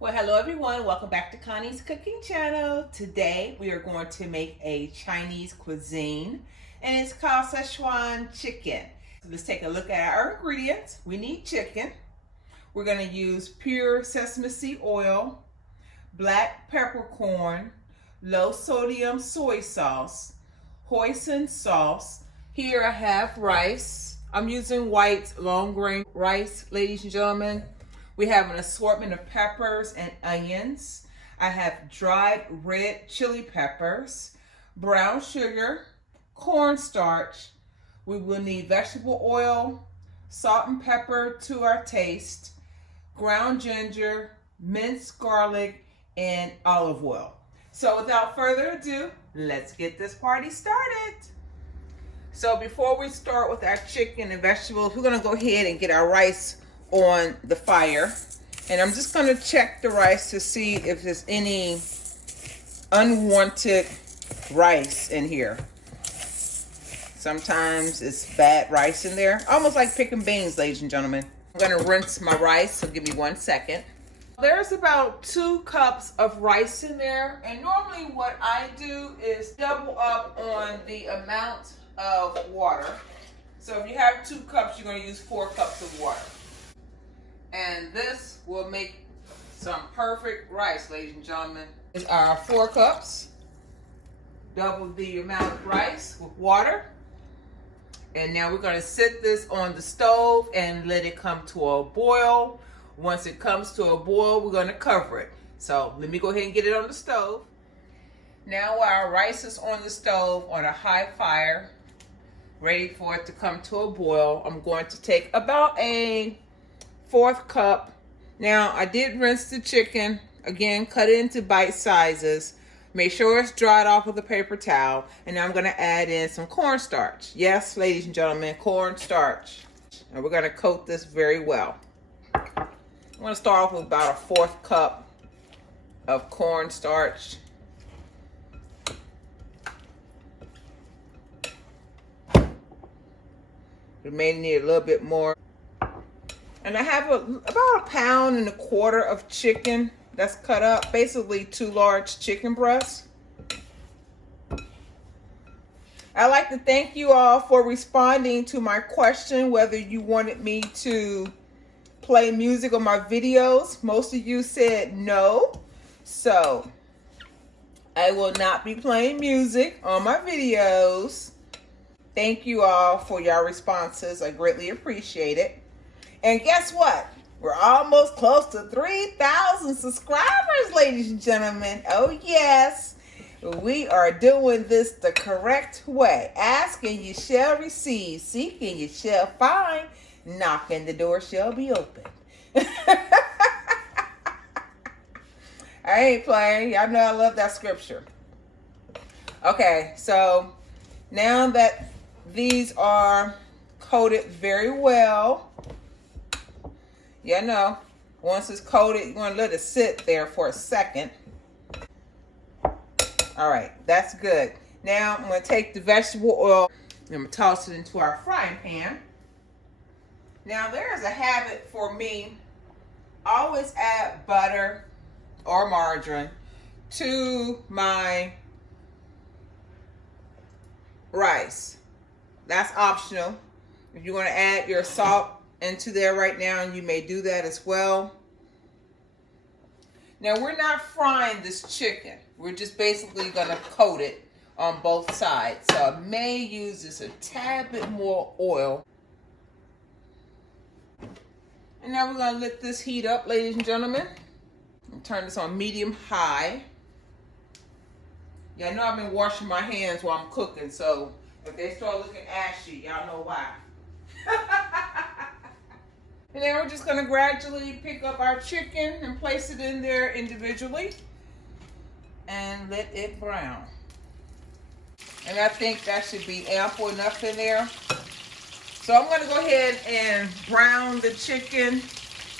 Well, hello everyone. Welcome back to Connie's cooking channel. Today we are going to make a Chinese cuisine and it's called Szechuan chicken. So let's take a look at our ingredients. We need chicken. We're going to use pure sesame seed oil, black peppercorn, low sodium soy sauce, hoisin sauce. Here I have rice. I'm using white long grain rice, ladies and gentlemen. We have an assortment of peppers and onions. I have dried red chili peppers, brown sugar, cornstarch. We will need vegetable oil, salt and pepper to our taste, ground ginger, minced garlic, and olive oil. So without further ado, let's get this party started. So before we start with our chicken and vegetables, we're gonna go ahead and get our rice on the fire, and I'm just going to check the rice to see if there's any unwanted rice in here. Sometimes it's bad rice in there, almost like picking beans, ladies and gentlemen. I'm going to rinse my rice, so give me 1 second. There's about 2 cups of rice in there, and normally what I do is double up on the amount of water. So if you have 2 cups, you're going to use 4 cups of water. And this will make some perfect rice, ladies and gentlemen. These are 4 cups. Double the amount of rice with water. And now we're going to sit this on the stove and let it come to a boil. Once it comes to a boil, we're going to cover it. So let me go ahead and get it on the stove. Now while our rice is on the stove on a high fire, ready for it to come to a boil, I'm going to take about a 1/4 cup. Now I did rinse the chicken. Again, cut it into bite sizes. Make sure it's dried off with a paper towel. And now I'm going to add in some cornstarch. Yes, ladies and gentlemen, cornstarch. And we're going to coat this very well. I'm going to start off with about a 1/4 cup of cornstarch. We may need a little bit more. And I have about 1.25 pounds of chicken that's cut up, basically 2 large chicken breasts. I'd like to thank you all for responding to my question whether you wanted me to play music on my videos. Most of you said no, so I will not be playing music on my videos. Thank you all for your responses. I greatly appreciate it. And guess what? We're almost close to 3,000 subscribers, ladies and gentlemen. Oh, yes. We are doing this the correct way. Ask and you shall receive. Seek and you shall find. Knock and the door shall be open. I ain't playing. Y'all know I love that scripture. Okay, so now that these are coated very well, no, once it's coated, you're going to let it sit there for a second. All right, that's good. Now I'm going to take the vegetable oil and I'm going to toss it into our frying pan. Now there's a habit for me. Always add butter or margarine to my rice. That's optional. If you want to add your salt into there right now, and you may do that as well. Now we're not frying this chicken. We're just basically going to coat it on both sides. So I may use just a tad bit more oil. And now we're going to let this heat up, ladies and gentlemen. And turn this on medium high. Yeah, I know I've been washing my hands while I'm cooking, so if they start looking ashy, y'all know why. And then we're just going to gradually pick up our chicken and place it in there individually and let it brown. And I think that should be ample enough in there. So I'm going to go ahead and brown the chicken,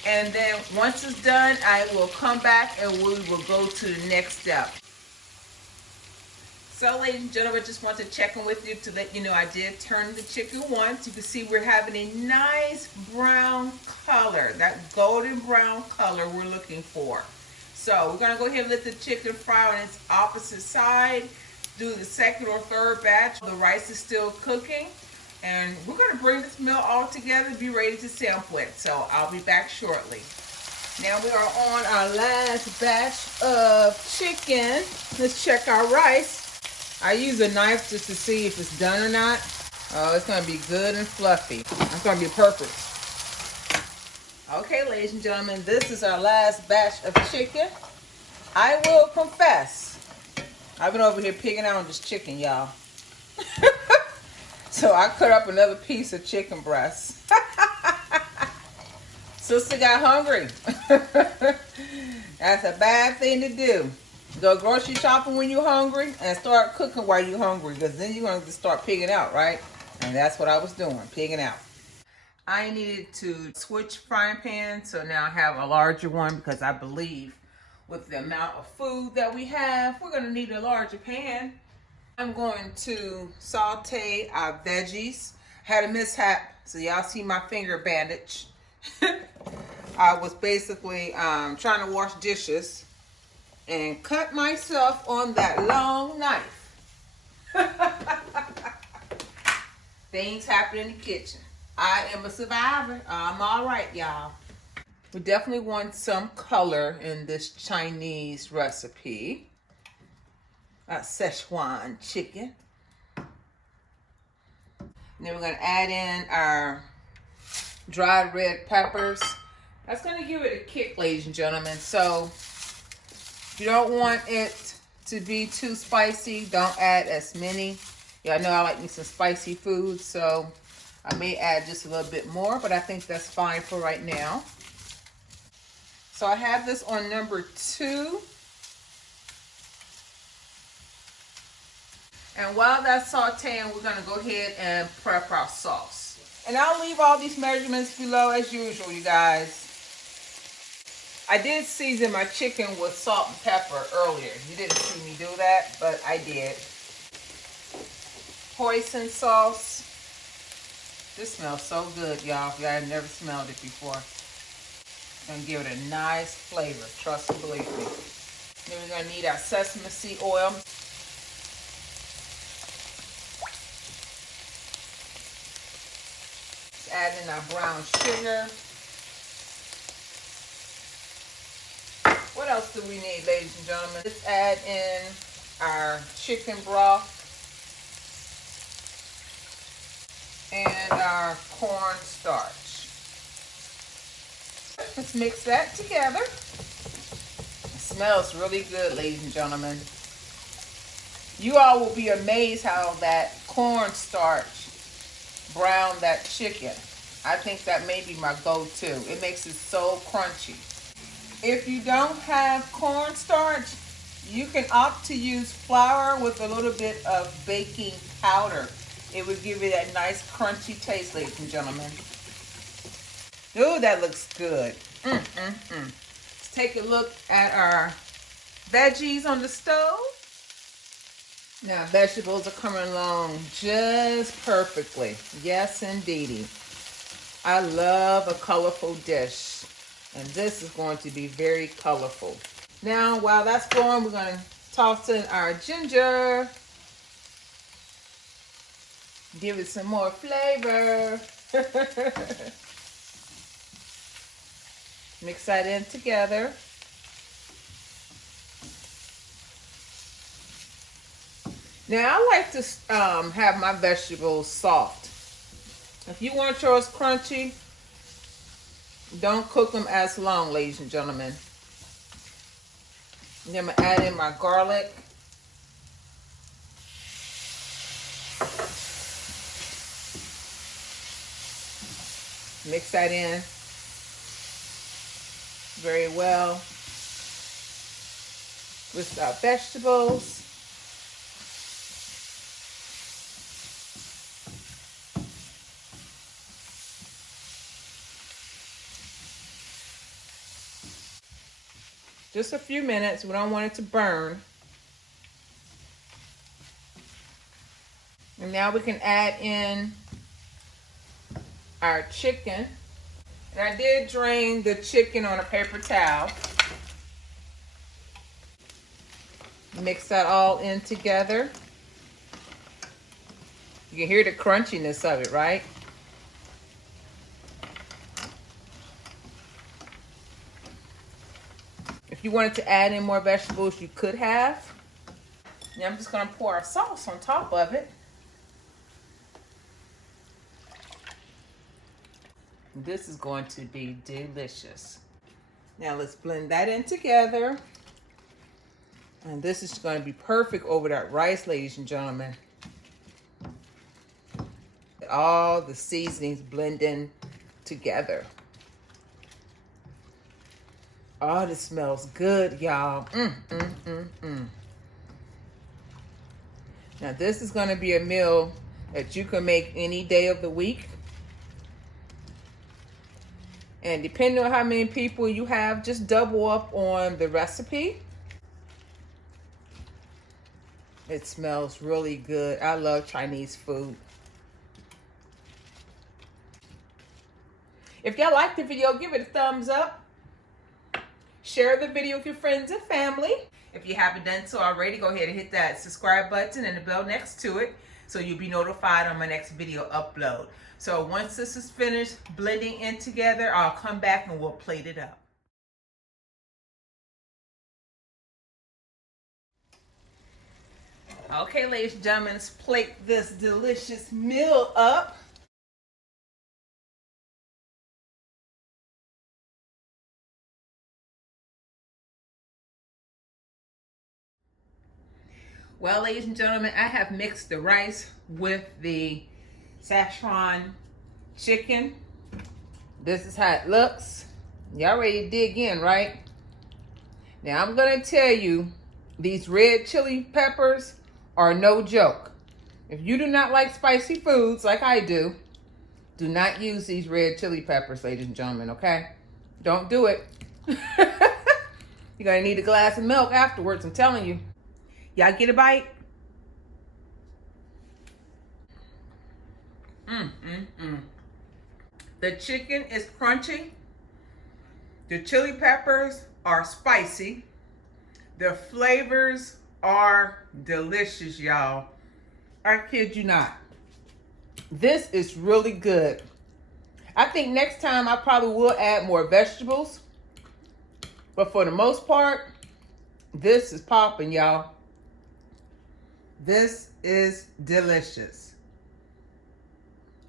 and then once it's done, I will come back and we will go to the next step. So ladies and gentlemen, I just want to check in with you to let you know I did turn the chicken once. You can see we're having a nice brown color, that golden brown color we're looking for. So we're gonna go ahead and let the chicken fry on its opposite side. Do the second or third batch. The rice is still cooking. And we're gonna bring this meal all together, be ready to sample it. So I'll be back shortly. Now we are on our last batch of chicken. Let's check our rice. I use a knife just to see if it's done or not. Oh, it's gonna be good and fluffy. It's gonna be perfect. Okay, ladies and gentlemen, this is our last batch of chicken. I will confess, I've been over here pigging out on this chicken, y'all. So I cut up another piece of chicken breast. Sister got hungry. That's a bad thing to do. Go grocery shopping when you're hungry and start cooking while you're hungry, because then you're going to start pigging out, right? And that's what I was doing, pigging out. I needed to switch frying pans, so now I have a larger one because I believe with the amount of food that we have, we're going to need a larger pan. I'm going to saute our veggies. Had a mishap, so y'all see my finger bandage. I was basically trying to wash dishes and cut myself on that long knife. Things happen in the kitchen. I am a survivor. I'm all right, y'all. We definitely want some color in this Chinese recipe. Szechuan chicken. And then we're going to add in our dried red peppers. That's going to give it a kick, ladies and gentlemen. So if you don't want it to be too spicy, don't add as many. Yeah, I know I like me some spicy food, so I may add just a little bit more, but I think that's fine for right now. So I have this on number 2. And while that's sauteing, we're going to go ahead and prep our sauce. And I'll leave all these measurements below as usual, you guys. I did season my chicken with salt and pepper earlier. You didn't see me do that, but I did. Hoisin sauce. This smells so good, y'all. If y'all never smelled it before. It's going to give it a nice flavor. Trust and believe me. Then we're going to need our Sesame Seed Oil. Add in our brown sugar. What else do we need, ladies and gentlemen? Let's add in our chicken broth and our corn starch. Let's mix that together. It smells really good, ladies and gentlemen. You all will be amazed how that corn starch brown that chicken. I think that may be my go-to. It makes it so crunchy. If you don't have cornstarch, you can opt to use flour with a little bit of baking powder. It would give you that nice crunchy taste, ladies and gentlemen. Ooh, that looks good. Let's take a look at our veggies on the stove. Now, vegetables are coming along just perfectly. Yes, indeedy. I love a colorful dish, and this is going to be very colorful. Now, while that's going, we're going to toss in our ginger. Give it some more flavor. Mix that in together. Now, I like to have my vegetables soft. If you want yours crunchy, don't cook them as long, ladies and gentlemen. And then I'm going to add in my garlic. Mix that in very well with our vegetables. Just a few minutes. We don't want it to burn. And now we can add in our chicken. And I did drain the chicken on a paper towel. Mix that all in together. You can hear the crunchiness of it, right? If you wanted to add in more vegetables, you could have. Now I'm just going to pour our sauce on top of it. This is going to be delicious. Now let's blend that in together. And this is going to be perfect over that rice, ladies and gentlemen. All the seasonings blend in together. Oh, this smells good, y'all. Now this is going to be a meal that you can make any day of the week. And depending on how many people you have, just double up on the recipe. It smells really good. I love Chinese food. If y'all liked the video, give it a thumbs up. Share the video with your friends and family. If you haven't done so already, go ahead and hit that subscribe button and the bell next to it so you'll be notified on my next video upload. So once this is finished blending in together, I'll come back and we'll plate it up. Okay, ladies and gentlemen, let's plate this delicious meal up. Well, ladies and gentlemen, I have mixed the rice with the Szechuan chicken. This is how it looks. Y'all ready to dig in, right? Now, I'm going to tell you, these red chili peppers are no joke. If you do not like spicy foods like I do not use these red chili peppers, ladies and gentlemen, okay? Don't do it. You're going to need a glass of milk afterwards, I'm telling you. Y'all get a bite? The chicken is crunchy. The chili peppers are spicy. The flavors are delicious, y'all. I kid you not. This is really good. I think next time I probably will add more vegetables. But for the most part, this is popping, y'all. This is delicious.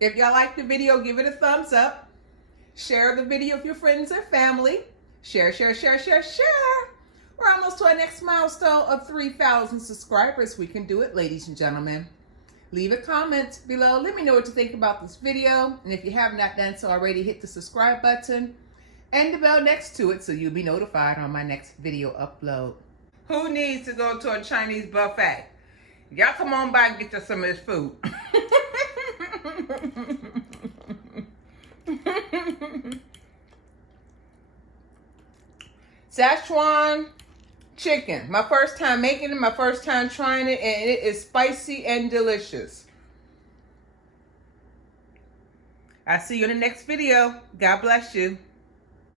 If y'all like the video, give it a thumbs up. Share the video with your friends and family. Share, share, share, share, share. We're almost to our next milestone of 3,000 subscribers. We can do it, ladies and gentlemen. Leave a comment below. Let me know what you think about this video. And if you have not done so already, hit the subscribe button and the bell next to it so you'll be notified on my next video upload. Who needs to go to a Chinese buffet? Y'all come on by and get you some of this food. Szechuan chicken. My first time making it, my first time trying it, and it is spicy and delicious. I'll see you in the next video. God bless you.